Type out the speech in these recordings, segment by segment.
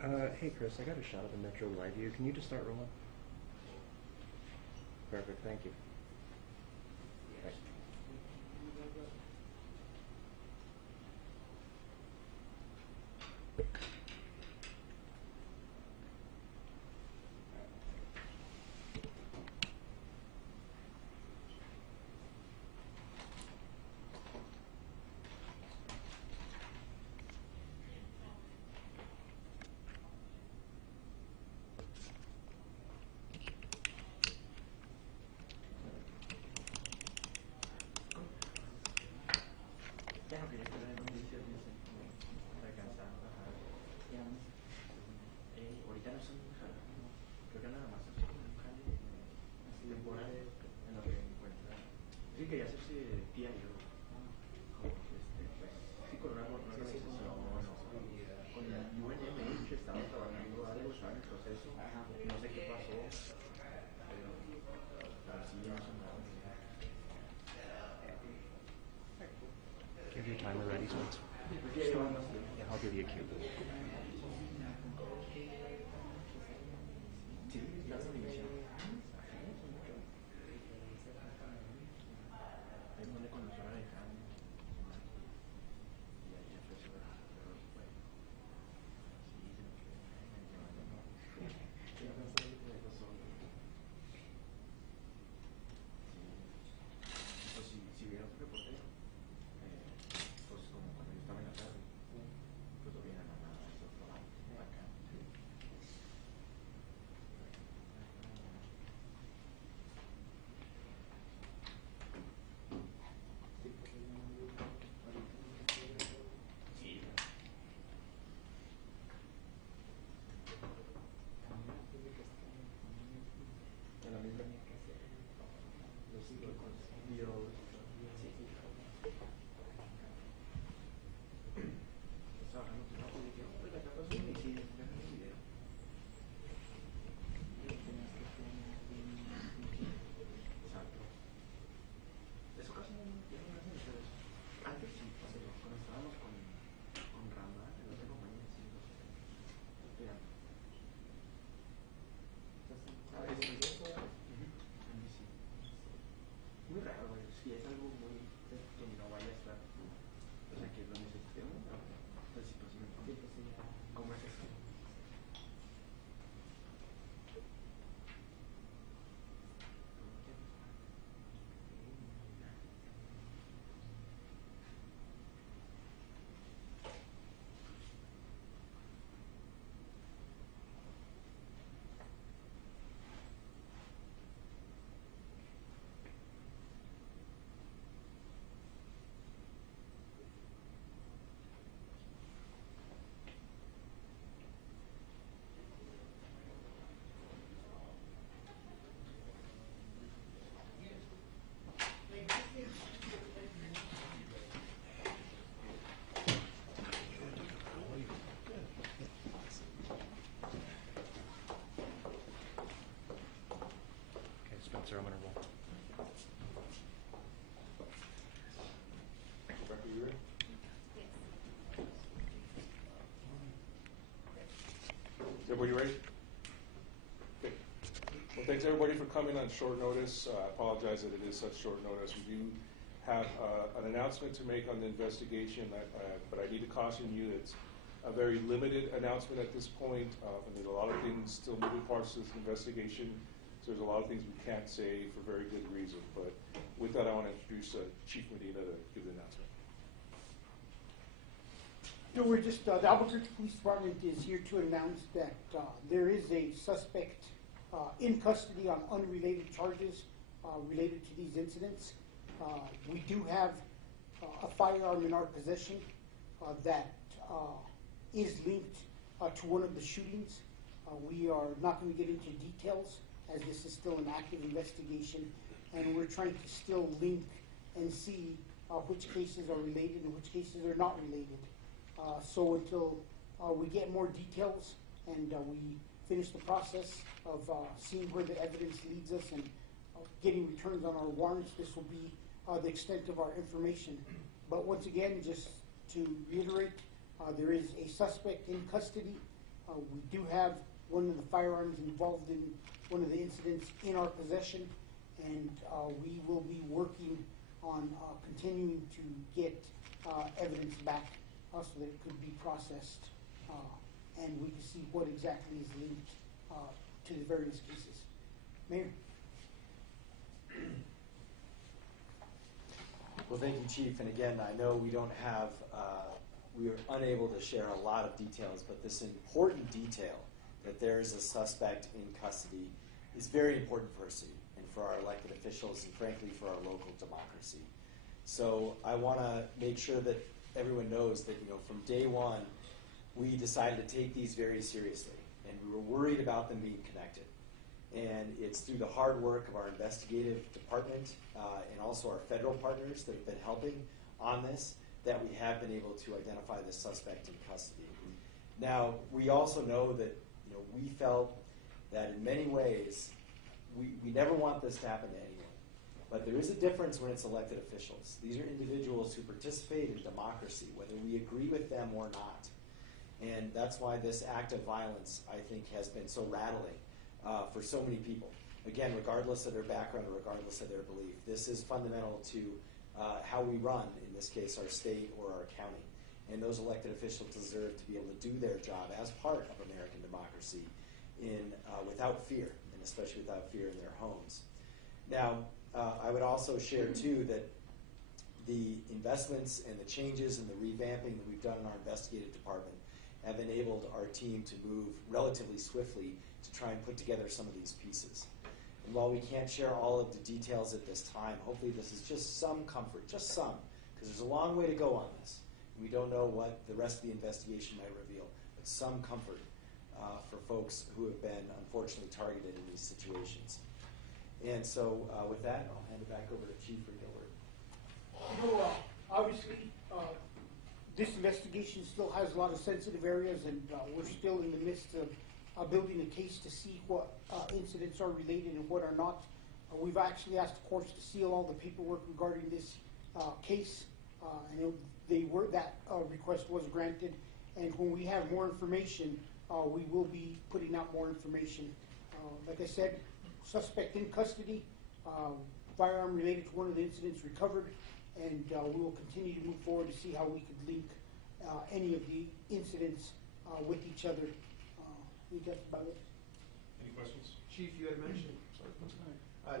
Hey Chris, I got a shot of the Metro live view. Can you just start rolling? Perfect, thank you. Thanks. Ya no quería estar en noticias, no sé, está cansado. Ajá. Ya, ahorita no son creo que nada más es como un jale temporal en lo que encuentra. Sí, quería hacerse tía yo, como pues, sí, con una organización, con la UNMH estaba trabajando algo, estaba en el proceso, no sé qué pasó, pero sí, ya no son nada. Give your timer ready so it's... Yeah, I'll give you a cue. Sí, la animación. Ahí donde conoció a Alejandro. Y ahí empezó a pero bueno. Sí, se me quedó llamando. Ya pasó el proceso. Sí. Pues si hubiera otro reportero, pues como cuando yo estaba en la tarde, pues lo hubieran mandado a eso acá. Sí. En la misma los videos. Sí. Estaba trabajando tu trabajo y dije, oh, pues acá pasó y sí, déjame el video. Exacto. Eso casi no me hacen ustedes. Antes sí, cuando estábamos con Rama, en la otra compañía, sí, lo sé. Mira. A veces eso. Sí. Muy raro, güey. Si es algo muy que no vaya a estar. O sea, que lo necesitemos, pues sí, pues sí, ¿cómo es eso? Okay, Spencer, I'm gonna roll. Rebecca, you ready? Is everybody ready? Okay. Well, thanks everybody for coming on short notice. I apologize that it is such short notice. We do have an announcement to make on the investigation, but I need to caution you it's a very limited announcement at this point. And there's a lot of things, still moving parts to this investigation. So there's a lot of things we can't say for very good reason. But with that, I want to introduce Chief Medina to give the announcement. No, we're just, the Albuquerque Police Department is here to announce that there is a suspect in custody on unrelated charges related to these incidents. We do have a firearm in our possession that is linked to one of the shootings. We are not going to get into details as this is still an active investigation, and we're trying to still link and see which cases are related and which cases are not related. So until we get more details and we finish the process of seeing where the evidence leads us and getting returns on our warrants, this will be the extent of our information. But once again, just to reiterate, there is a suspect in custody, We do have one of the firearms involved in one of the incidents in our possession, and we will be working on continuing to get evidence back so that it could be processed and we can see what exactly is linked to the various cases. Mayor? Well, thank you, Chief. And again, I know we don't have, we are unable to share a lot of details, but this important detail that there is a suspect in custody is very important for our city and for our elected officials and frankly for our local democracy. So I want to make sure that everyone knows that, from day one, we decided to take these very seriously, and we were worried about them being connected. And it's through the hard work of our investigative department and also our federal partners that have been helping on this that we have been able to identify the suspect in custody. Now, we also know that we felt that in many ways we never want this to happen to anyone. But there is a difference when it's elected officials. These are individuals who participate in democracy, whether we agree with them or not. And that's why this act of violence, I think, has been so rattling for so many people. Again, regardless of their background or regardless of their belief, this is fundamental to how we run, in this case, our state or our county. And those elected officials deserve to be able to do their job as part of American democracy without fear, and especially without fear in their homes. Now, I would also share, too, that the investments and the changes and the revamping that we've done in our investigative department have enabled our team to move relatively swiftly to try and put together some of these pieces. And while we can't share all of the details at this time, hopefully this is just some comfort, just some, because there's a long way to go on this. We don't know what the rest of the investigation might reveal, but some comfort for folks who have been unfortunately targeted in these situations. And so with that, I'll hand it back over to Chief Gilbert. Obviously, this investigation still has a lot of sensitive areas, and we're still in the midst of building a case to see what incidents are related and what are not. We've actually asked the courts to seal all the paperwork regarding this case. I know that request was granted, and when we have more information, we will be putting out more information. Like I said, suspect in custody, firearm related to one of the incidents recovered, and we will continue to move forward to see how we could link any of the incidents with each other. I think that's about it. Any questions? Chief, you had mentioned.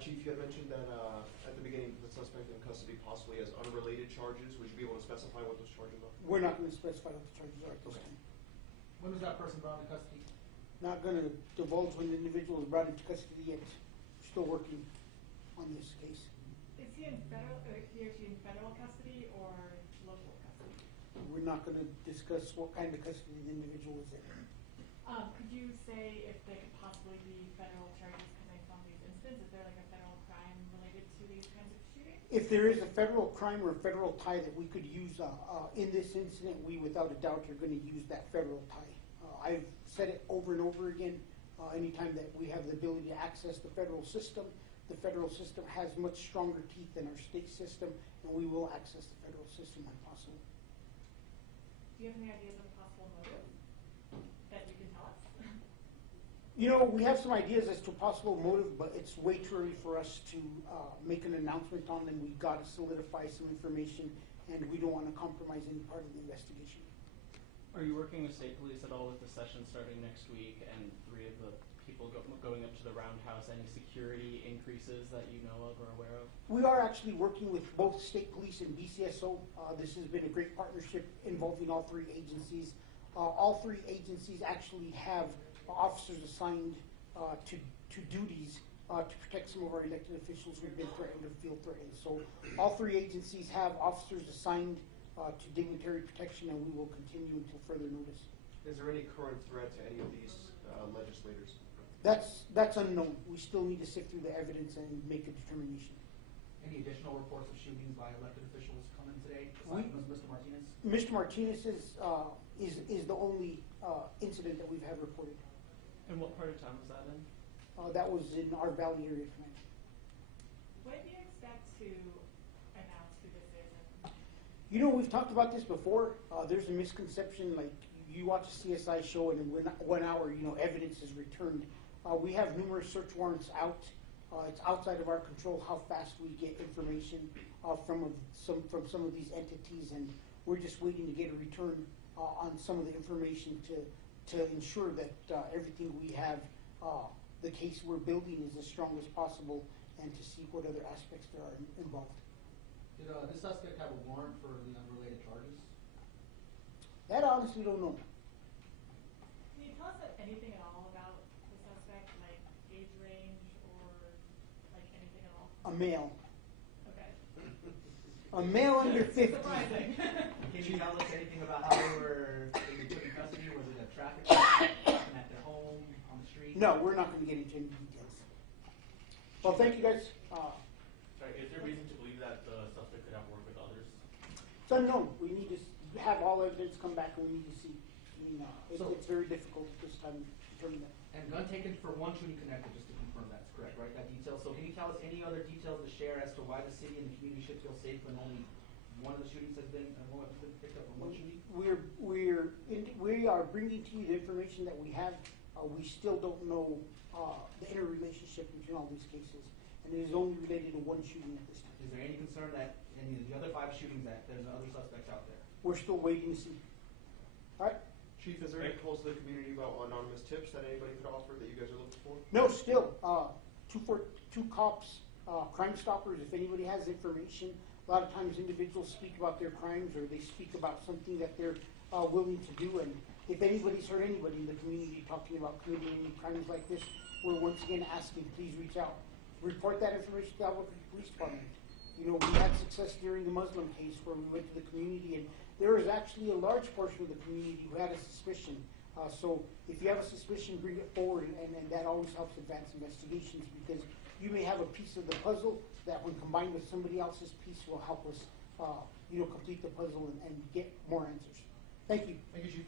Chief, you had mentioned that at the beginning, the suspect in custody possibly has unrelated charges. Would you be able to specify what those charges are? We're not going to specify what the charges are at this time. When was that person brought into custody? Not going to divulge when the individual is brought into custody yet. We're still working on this case. Is he in federal, or he or she in federal custody or local custody? We're not going to discuss what kind of custody the individual is in. Could you say if they could possibly be federal charges coming from these incidents? Is there like a federal crime related to these kinds of shootings? If there is a federal crime or a federal tie that we could use in this incident, we without a doubt are going to use that federal tie. I've said it over and over again. Anytime that we have the ability to access the federal system has much stronger teeth than our state system, and we will access the federal system when possible. Do you have any ideas of a possible motive that you can tell us? We have some ideas as to possible motive, but it's way too early for us to make an announcement on them. We've got to solidify some information, and we don't want to compromise any part of the investigation. Are you working with state police at all with the session starting next week and 3 of the people going up to the roundhouse? Any security increases that you know of or aware of? We are actually working with both state police and BCSO. This has been a great partnership involving all 3 agencies. All 3 agencies actually have officers assigned to duties to protect some of our elected officials who have been threatened or feel threatened. So all 3 agencies have officers assigned to dignitary protection, and we will continue until further notice. Is there any current threat to any of these legislators? That's unknown. We still need to sift through the evidence and make a determination. Any additional reports of shootings by elected officials come in today, aside from Mr. Martinez? Mr. Martinez is the only incident that we've had reported. And what part of town was that in? That was in our Valley Area Command. When do you expect to announce who this is? We've talked about this before. There's a misconception, like you watch a CSI show and in 1 hour, evidence is returned. We have numerous search warrants out. It's outside of our control how fast we get information from some of these entities, and we're just waiting to get a return on some of the information to ensure that everything we have, the case we're building is as strong as possible, and to see what other aspects there are involved. Did this suspect have a warrant for the unrelated charges? That I honestly don't know. Can you tell us anything at all about the suspect, like age range or like anything at all? A male. Okay. A male under 50. Surprising. Can you tell us anything about how they were put in custody? Was it a traffic stop, at their home, on the street? No, we're not going to get into any details. Well, thank you guys. Sorry, is there reason to believe that the suspect could have worked with others? It's unknown. We need to have all evidence come back, and we need to see. It's very difficult at this time to determine that. And gun taken for one shooting connected, just to confirm that's correct, right? That detail. So can you tell us any other details to share as to why the city and the community should feel safe when only one of the shootings has been picked up from one shooting? We are bringing to you the information that we have. We still don't know the interrelationship between all these cases, and it is only related to one shooting at this time. Is there any concern that in the other 5 shootings that there's other suspects out there? We're still waiting to see. All right. Chief, is there any calls to the community about anonymous tips that anybody could offer that you guys are looking for? No, still, 2 cops, Crime Stoppers, if anybody has information. A lot of times individuals speak about their crimes, or they speak about something that they're willing to do, and if anybody's heard anybody in the community talking about committing any crimes like this, we're once again asking, please reach out. Report that information to the Albuquerque Police Department. We had success during the Muslim case where we went to the community, and there was actually a large portion of the community who had a suspicion. So if you have a suspicion, bring it forward, and that always helps advance investigations, because you may have a piece of the puzzle that when combined with somebody else's piece will help us complete the puzzle and get more answers. Thank you. Thank you, Chief.